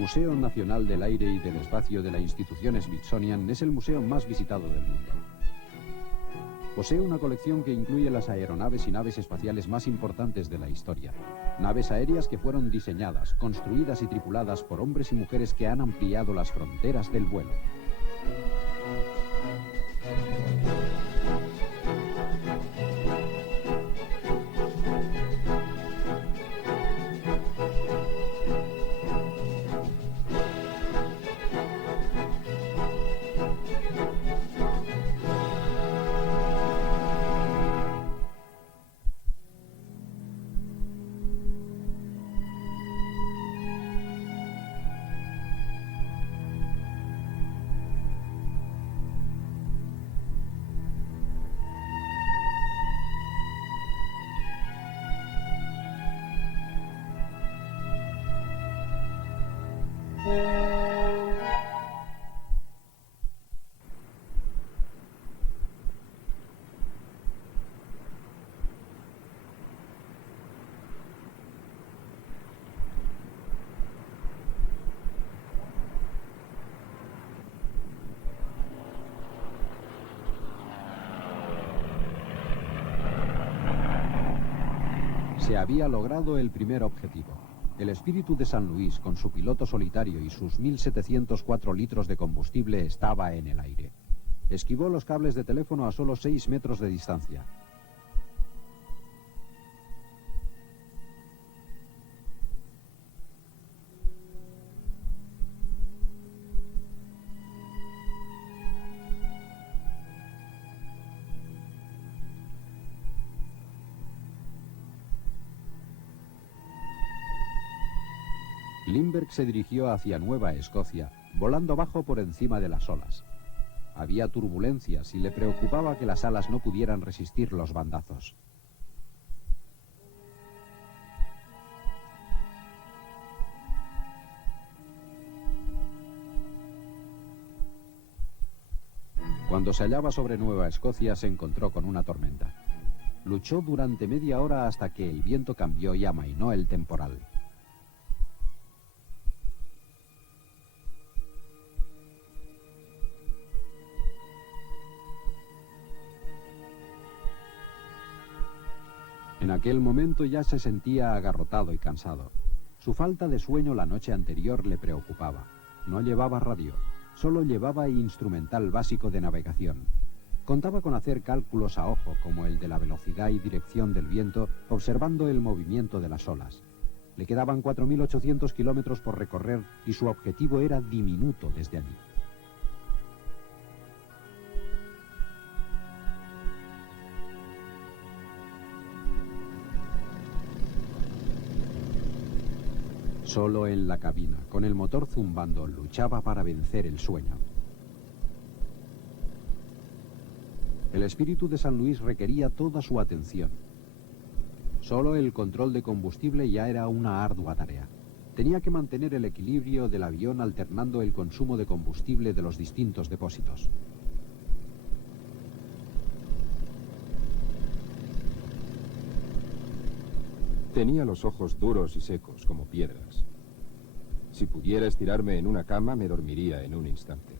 Museo Nacional del Aire y del Espacio de la institución Smithsonian es el museo más visitado del mundo. Posee una colección que incluye las aeronaves y naves espaciales más importantes de la historia. Naves aéreas que fueron diseñadas, construidas y tripuladas por hombres y mujeres que han ampliado las fronteras del vuelo. Se había logrado el primer objetivo. El Espíritu de San Luis, con su piloto solitario y sus 1.704 litros de combustible, estaba en el aire. Esquivó los cables de teléfono a solo 6 metros de distancia. Lindbergh se dirigió hacia Nueva Escocia, volando bajo por encima de las olas. Había turbulencias y le preocupaba que las alas no pudieran resistir los bandazos. Cuando se hallaba sobre Nueva Escocia se encontró con una tormenta. Luchó durante media hora hasta que el viento cambió y amainó el temporal. En aquel momento ya se sentía agarrotado y cansado. Su falta de sueño la noche anterior le preocupaba. No llevaba radio, solo llevaba instrumental básico de navegación. Contaba con hacer cálculos a ojo, como el de la velocidad y dirección del viento, observando el movimiento de las olas. Le quedaban 4.800 kilómetros por recorrer y su objetivo era diminuto desde allí. Solo en la cabina, con el motor zumbando, luchaba para vencer el sueño. El Espíritu de San Luis requería toda su atención. Solo el control de combustible ya era una ardua tarea. Tenía que mantener el equilibrio del avión alternando el consumo de combustible de los distintos depósitos. Tenía los ojos duros y secos como piedras. Si pudiera estirarme en una cama, me dormiría en un instante.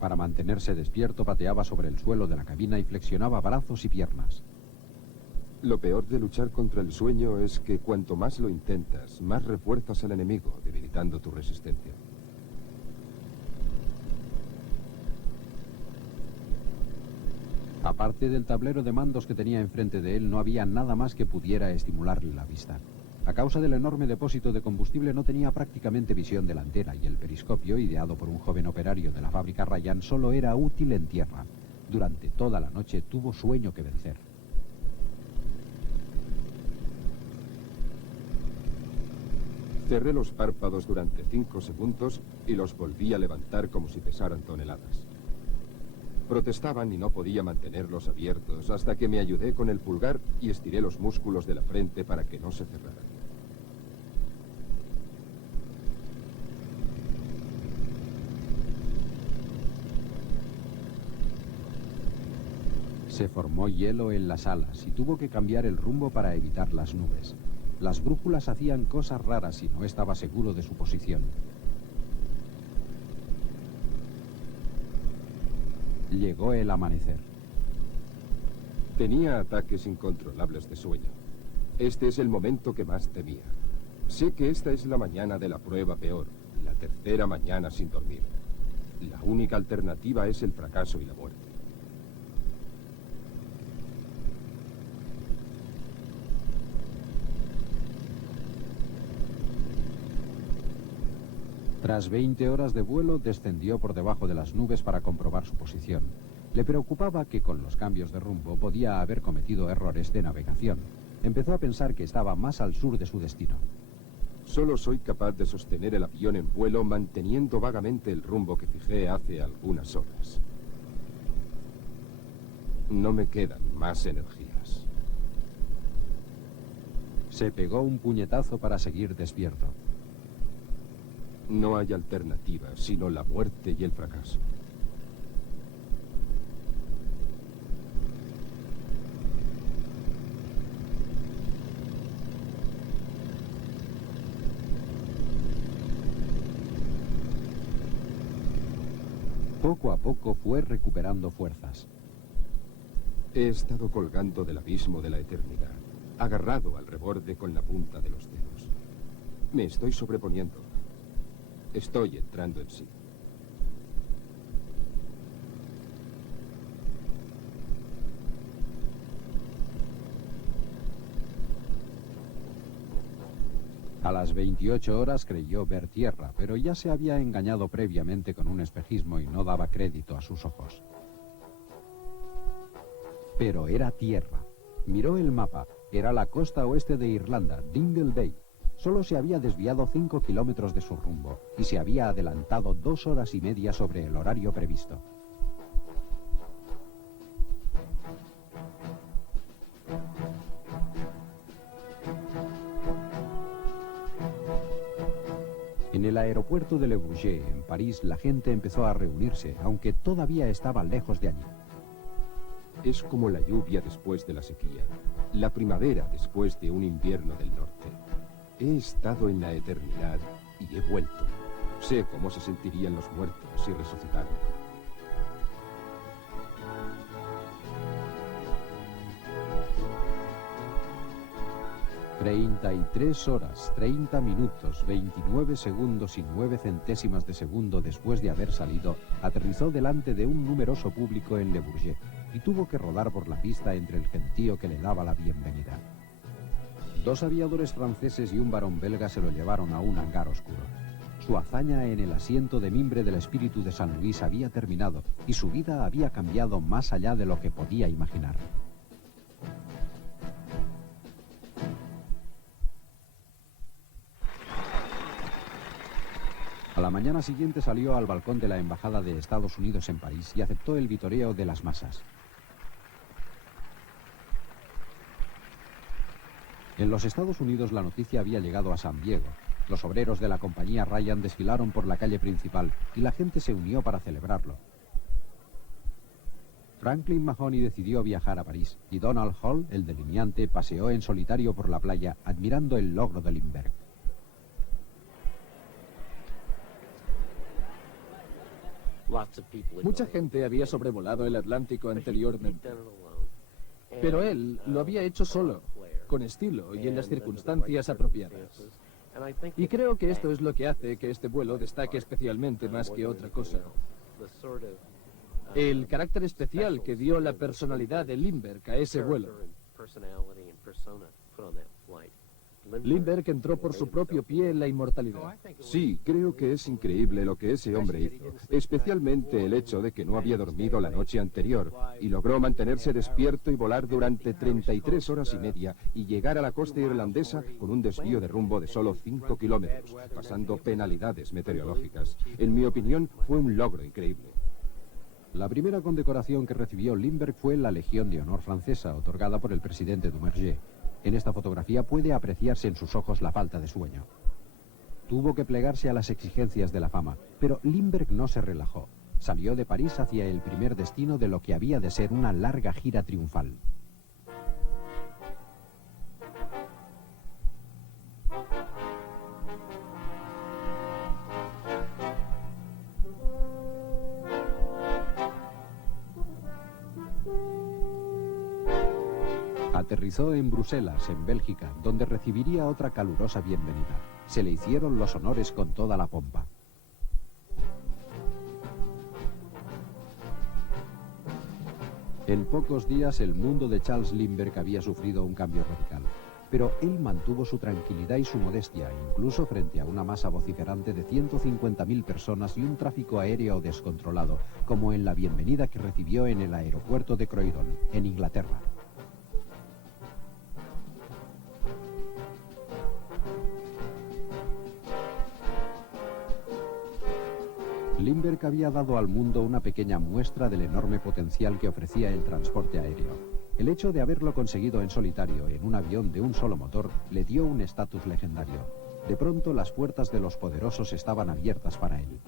Para mantenerse despierto, pateaba sobre el suelo de la cabina y flexionaba brazos y piernas. Lo peor de luchar contra el sueño es que cuanto más lo intentas, más refuerzas al enemigo, debilitando tu resistencia. Aparte del tablero de mandos que tenía enfrente de él, no había nada más que pudiera estimularle la vista. A causa del enorme depósito de combustible no tenía prácticamente visión delantera y el periscopio, ideado por un joven operario de la fábrica Ryan, solo era útil en tierra. Durante toda la noche tuvo sueño que vencer. Cerré los párpados durante 5 segundos y los volví a levantar como si pesaran toneladas. Protestaban y no podía mantenerlos abiertos hasta que me ayudé con el pulgar y estiré los músculos de la frente para que no se cerraran. Se formó hielo en las alas y tuvo que cambiar el rumbo para evitar las nubes. Las brújulas hacían cosas raras y no estaba seguro de su posición. Llegó el amanecer. Tenía ataques incontrolables de sueño. Este es el momento que más temía. Sé que esta es la mañana de la prueba peor, la tercera mañana sin dormir. La única alternativa es el fracaso y la muerte. Tras 20 horas de vuelo, descendió por debajo de las nubes para comprobar su posición. Le preocupaba que con los cambios de rumbo podía haber cometido errores de navegación. Empezó a pensar que estaba más al sur de su destino. Solo soy capaz de sostener el avión en vuelo manteniendo vagamente el rumbo que fijé hace algunas horas. No me quedan más energías. Se pegó un puñetazo para seguir despierto. No hay alternativa, sino la muerte y el fracaso. Poco a poco fue recuperando fuerzas. He estado colgando del abismo de la eternidad, agarrado al reborde con la punta de los dedos. Me estoy sobreponiendo. Estoy entrando en sí. A las 28 horas creyó ver tierra, pero ya se había engañado previamente con un espejismo y no daba crédito a sus ojos. Pero era tierra. Miró el mapa. Era la costa oeste de Irlanda, Dingle Bay. Solo se había desviado 5 kilómetros de su rumbo y se había adelantado 2 horas y media sobre el horario previsto. En el aeropuerto de Le Bourget, en París, la gente empezó a reunirse, aunque todavía estaba lejos de allí. Es como la lluvia después de la sequía, la primavera después de un invierno del norte. He estado en la eternidad y he vuelto. Sé cómo se sentirían los muertos si resucitaran. «33 horas, 30 minutos, 29 segundos y 9 centésimas de segundo después de haber salido, aterrizó delante de un numeroso público en Le Bourget y tuvo que rodar por la pista entre el gentío que le daba la bienvenida. 2 aviadores franceses y un varón belga se lo llevaron a un hangar oscuro. Su hazaña en el asiento de mimbre del espíritu de San Luis había terminado y su vida había cambiado más allá de lo que podía imaginar. A la mañana siguiente salió al balcón de la Embajada de Estados Unidos en París y aceptó el vitoreo de las masas. En los Estados Unidos la noticia había llegado a San Diego. Los obreros de la compañía Ryan desfilaron por la calle principal y la gente se unió para celebrarlo. Franklin Mahoney decidió viajar a París y Donald Hall, el delineante, paseó en solitario por la playa admirando el logro de Lindbergh. Mucha gente había sobrevolado el Atlántico anteriormente, pero él lo había hecho solo, con estilo y en las circunstancias apropiadas. Y creo que esto es lo que hace que este vuelo destaque especialmente más que otra cosa. El carácter especial que dio la personalidad de Lindbergh a ese vuelo. Lindbergh entró por su propio pie en la inmortalidad. Sí, creo que es increíble lo que ese hombre hizo, especialmente el hecho de que no había dormido la noche anterior y logró mantenerse despierto y volar durante 33 horas y media y llegar a la costa irlandesa con un desvío de rumbo de solo 5 kilómetros, pasando penalidades meteorológicas. En mi opinión, fue un logro increíble. La primera condecoración que recibió Lindbergh fue la Legión de Honor francesa, otorgada por el presidente Duverger. En esta fotografía puede apreciarse en sus ojos la falta de sueño. Tuvo que plegarse a las exigencias de la fama, pero Lindbergh no se relajó. Salió de París hacia el primer destino de lo que había de ser una larga gira triunfal. Aterrizó en Bruselas, en Bélgica, donde recibiría otra calurosa bienvenida. Se le hicieron los honores con toda la pompa. En pocos días el mundo de Charles Lindbergh había sufrido un cambio radical. Pero él mantuvo su tranquilidad y su modestia, incluso frente a una masa vociferante de 150.000 personas y un tráfico aéreo descontrolado, como en la bienvenida que recibió en el aeropuerto de Croydon, en Inglaterra. Lindbergh había dado al mundo una pequeña muestra del enorme potencial que ofrecía el transporte aéreo. El hecho de haberlo conseguido en solitario, en un avión de un solo motor, le dio un estatus legendario. De pronto, las puertas de los poderosos estaban abiertas para él.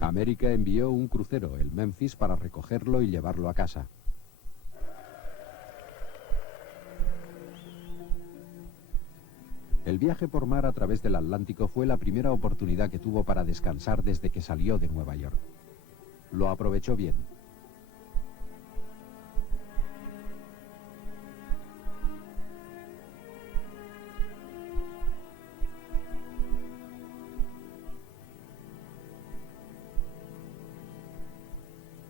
América envió un crucero, el Memphis, para recogerlo y llevarlo a casa. El viaje por mar a través del Atlántico fue la primera oportunidad que tuvo para descansar desde que salió de Nueva York. Lo aprovechó bien.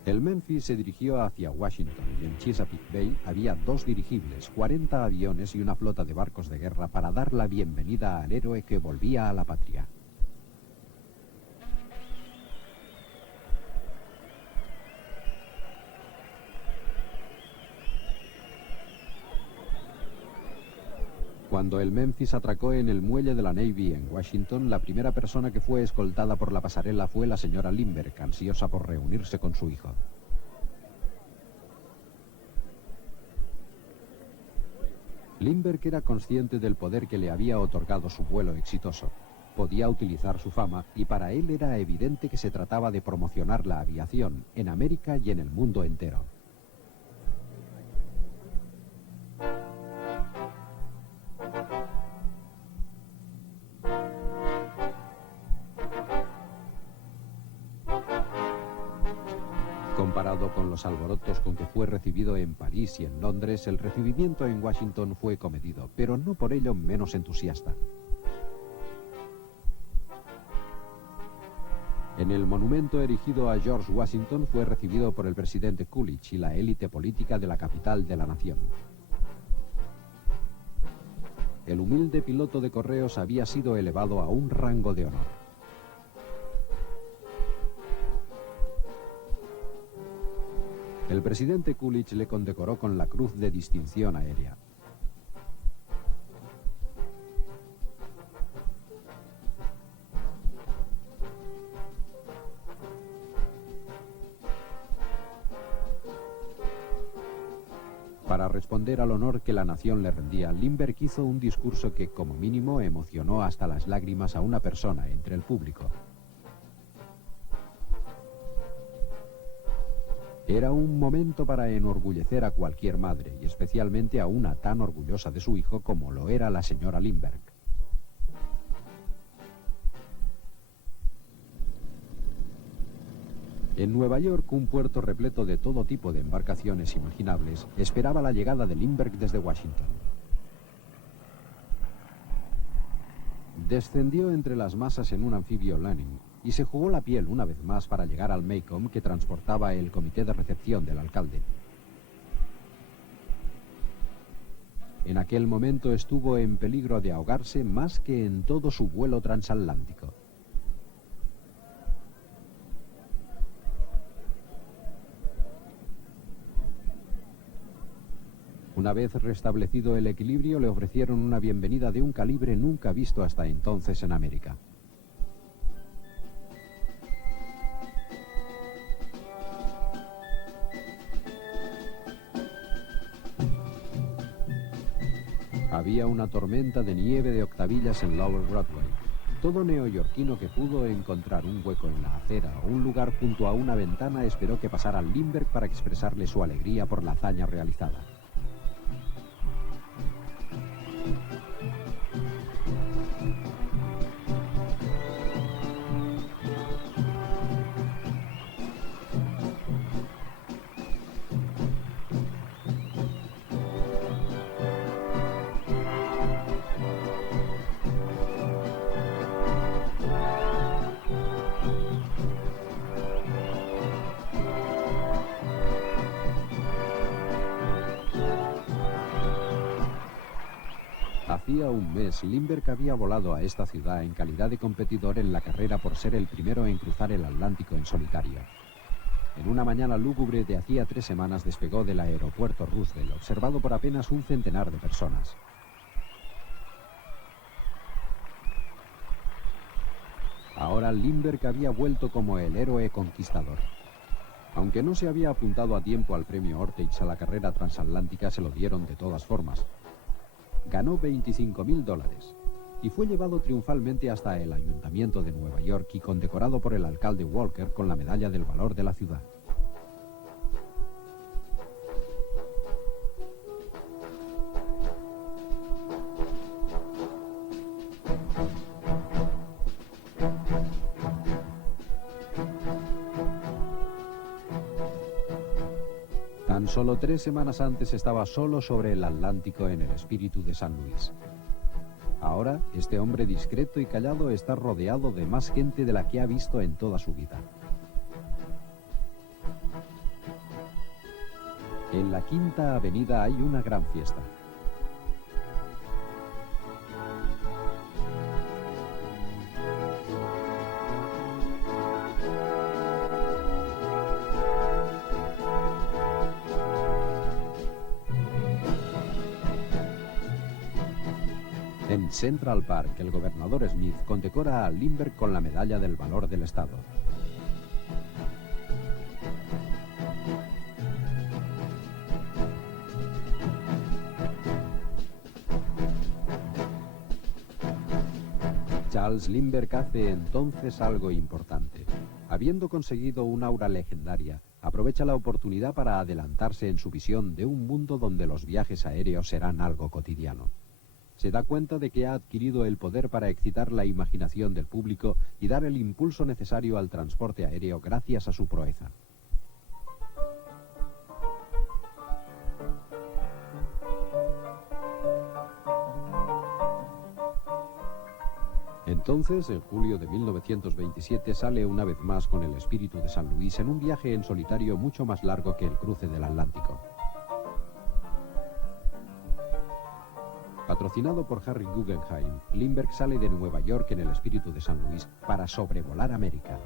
El Memphis se dirigió hacia Washington y en Chesapeake Bay había 2 dirigibles, 40 aviones y una flota de barcos de guerra para dar la bienvenida al héroe que volvía a la patria. Cuando el Memphis atracó en el muelle de la Navy en Washington, la primera persona que fue escoltada por la pasarela fue la señora Lindbergh, ansiosa por reunirse con su hijo. Lindbergh era consciente del poder que le había otorgado su vuelo exitoso. Podía utilizar su fama y para él era evidente que se trataba de promocionar la aviación en América y en el mundo entero. Comparado con los alborotos con que fue recibido en París y en Londres, el recibimiento en Washington fue comedido, pero no por ello menos entusiasta. En el monumento erigido a George Washington fue recibido por el presidente Coolidge y la élite política de la capital de la nación. El humilde piloto de correos había sido elevado a un rango de honor. El presidente Coolidge le condecoró con la Cruz de Distinción Aérea. Para responder al honor que la nación le rendía, Lindbergh hizo un discurso que, como mínimo, emocionó hasta las lágrimas a una persona entre el público. Era un momento para enorgullecer a cualquier madre, y especialmente a una tan orgullosa de su hijo como lo era la señora Lindbergh. En Nueva York, un puerto repleto de todo tipo de embarcaciones imaginables esperaba la llegada de Lindbergh desde Washington. Descendió entre las masas en un anfibio Lanning y se jugó la piel una vez más para llegar al Maycomb que transportaba el comité de recepción del alcalde. En aquel momento estuvo en peligro de ahogarse más que en todo su vuelo transatlántico. Una vez restablecido el equilibrio, le ofrecieron una bienvenida de un calibre nunca visto hasta entonces en América. Había una tormenta de nieve de octavillas en Lower Broadway. Todo neoyorquino que pudo encontrar un hueco en la acera o un lugar junto a una ventana esperó que pasara Lindbergh para expresarle su alegría por la hazaña realizada. Hacía un mes, Lindbergh había volado a esta ciudad en calidad de competidor en la carrera por ser el primero en cruzar el Atlántico en solitario. En una mañana lúgubre de hacía 3 semanas despegó del aeropuerto Roosevelt, observado por apenas un centenar de personas. Ahora Lindbergh había vuelto como el héroe conquistador. Aunque no se había apuntado a tiempo al premio Orteig a la carrera transatlántica, se lo dieron de todas formas. Ganó $25.000 y fue llevado triunfalmente hasta el Ayuntamiento de Nueva York y condecorado por el alcalde Walker con la Medalla del Valor de la ciudad. Tan solo 3 semanas antes estaba solo sobre el Atlántico en el Espíritu de San Luis. Ahora, este hombre discreto y callado está rodeado de más gente de la que ha visto en toda su vida. En la Quinta Avenida hay una gran fiesta. En Central Park, el gobernador Smith condecora a Lindbergh con la Medalla del Valor del Estado. Charles Lindbergh hace entonces algo importante. Habiendo conseguido un aura legendaria, aprovecha la oportunidad para adelantarse en su visión de un mundo donde los viajes aéreos serán algo cotidiano. Se da cuenta de que ha adquirido el poder para excitar la imaginación del público y dar el impulso necesario al transporte aéreo gracias a su proeza. Entonces, en julio de 1927, sale una vez más con el Espíritu de San Luis en un viaje en solitario mucho más largo que el cruce del Atlántico. Patrocinado por Harry Guggenheim, Lindbergh sale de Nueva York en el Espíritu de San Luis para sobrevolar América.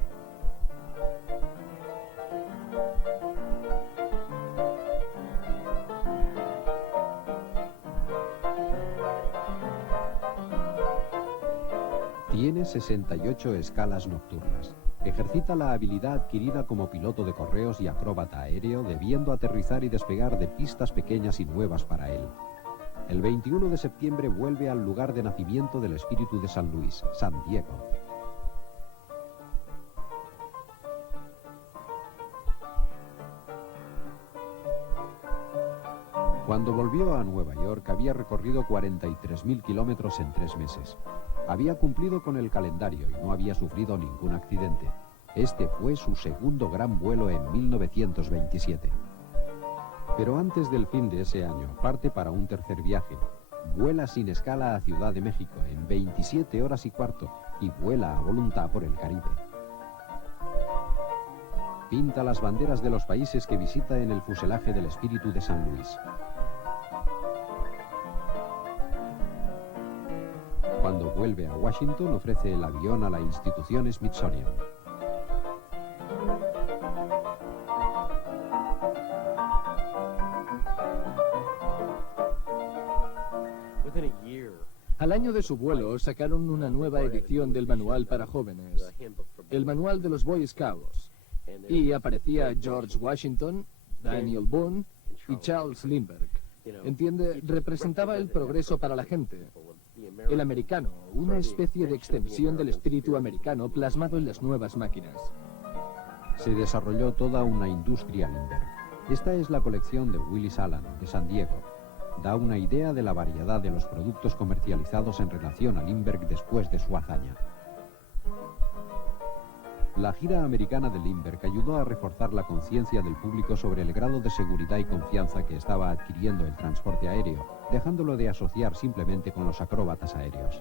Tiene 68 escalas nocturnas. Ejercita la habilidad adquirida como piloto de correos y acróbata aéreo, debiendo aterrizar y despegar de pistas pequeñas y nuevas para él. El 21 de septiembre vuelve al lugar de nacimiento del Espíritu de San Luis, San Diego. Cuando volvió a Nueva York había recorrido 43.000 kilómetros en 3 meses. Había cumplido con el calendario y no había sufrido ningún accidente. Este fue su segundo gran vuelo en 1927. Pero antes del fin de ese año, parte para un tercer viaje. Vuela sin escala a Ciudad de México en 27 horas y cuarto y vuela a voluntad por el Caribe. Pinta las banderas de los países que visita en el fuselaje del Espíritu de San Luis. Cuando vuelve a Washington, ofrece el avión a la institución Smithsonian. Al año de su vuelo sacaron una nueva edición del manual para jóvenes, el manual de los Boy Scouts, y aparecía George Washington, Daniel Boone y Charles Lindbergh. Entiende, representaba el progreso para la gente. El americano, una especie de extensión del espíritu americano plasmado en las nuevas máquinas. Se desarrolló toda una industria Lindbergh. Esta es la colección de Willis Allen, de San Diego. Da una idea de la variedad de los productos comercializados en relación a Lindbergh después de su hazaña. La gira americana de Lindbergh ayudó a reforzar la conciencia del público sobre el grado de seguridad y confianza que estaba adquiriendo el transporte aéreo, dejándolo de asociar simplemente con los acróbatas aéreos.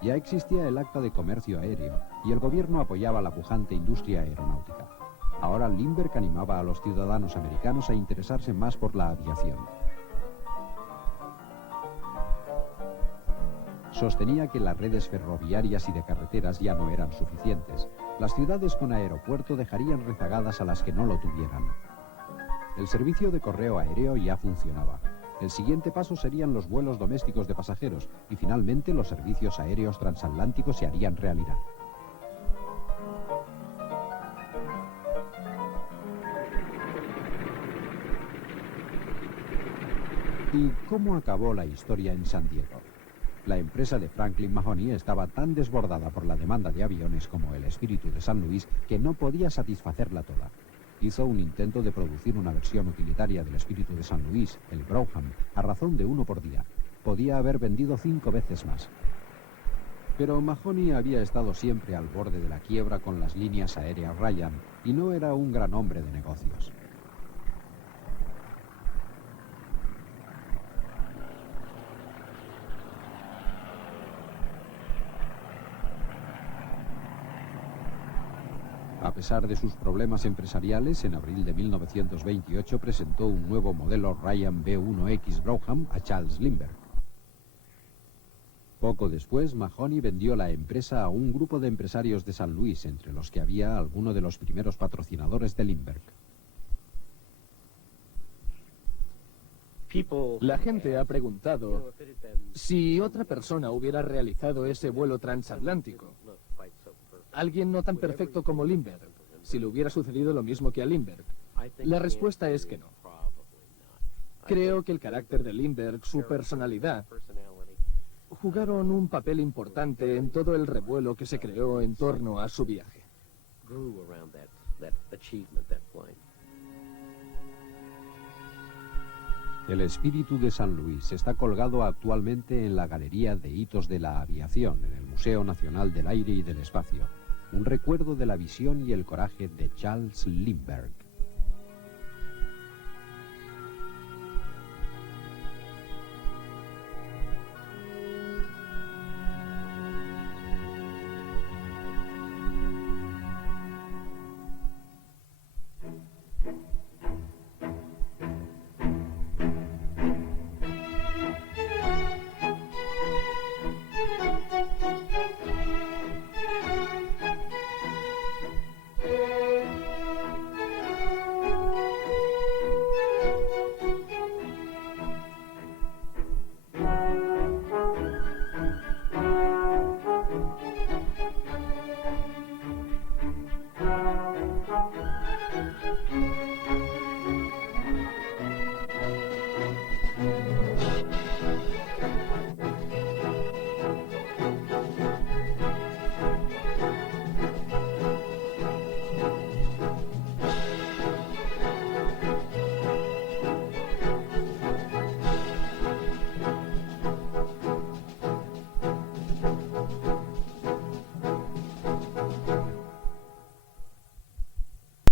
Ya existía el Acta de Comercio Aéreo y el gobierno apoyaba la pujante industria aeronáutica. Ahora Lindbergh animaba a los ciudadanos americanos a interesarse más por la aviación. Sostenía que las redes ferroviarias y de carreteras ya no eran suficientes. Las ciudades con aeropuerto dejarían rezagadas a las que no lo tuvieran. El servicio de correo aéreo ya funcionaba. El siguiente paso serían los vuelos domésticos de pasajeros y finalmente los servicios aéreos transatlánticos se harían realidad. ¿Y cómo acabó la historia en San Diego? La empresa de Franklin Mahoney estaba tan desbordada por la demanda de aviones como el espíritu de San Luis que no podía satisfacerla toda. Hizo un intento de producir una versión utilitaria del espíritu de San Luis, el Brougham, a razón de 1 por día. Podía haber vendido 5 veces más. Pero Mahoney había estado siempre al borde de la quiebra con las líneas aéreas Ryan y no era un gran hombre de negocios. A pesar de sus problemas empresariales, en abril de 1928 presentó un nuevo modelo Ryan B1X Brougham a Charles Lindbergh. Poco después, Mahoney vendió la empresa a un grupo de empresarios de San Luis, entre los que había alguno de los primeros patrocinadores de Lindbergh. La gente ha preguntado si otra persona hubiera realizado ese vuelo transatlántico. Alguien no tan perfecto como Lindbergh, si le hubiera sucedido lo mismo que a Lindbergh. La respuesta es que no. Creo que el carácter de Lindbergh, su personalidad, jugaron un papel importante en todo el revuelo que se creó en torno a su viaje. El espíritu de San Luis está colgado actualmente en la Galería de Hitos de la Aviación, en el Museo Nacional del Aire y del Espacio. Un recuerdo de la visión y el coraje de Charles Lindbergh.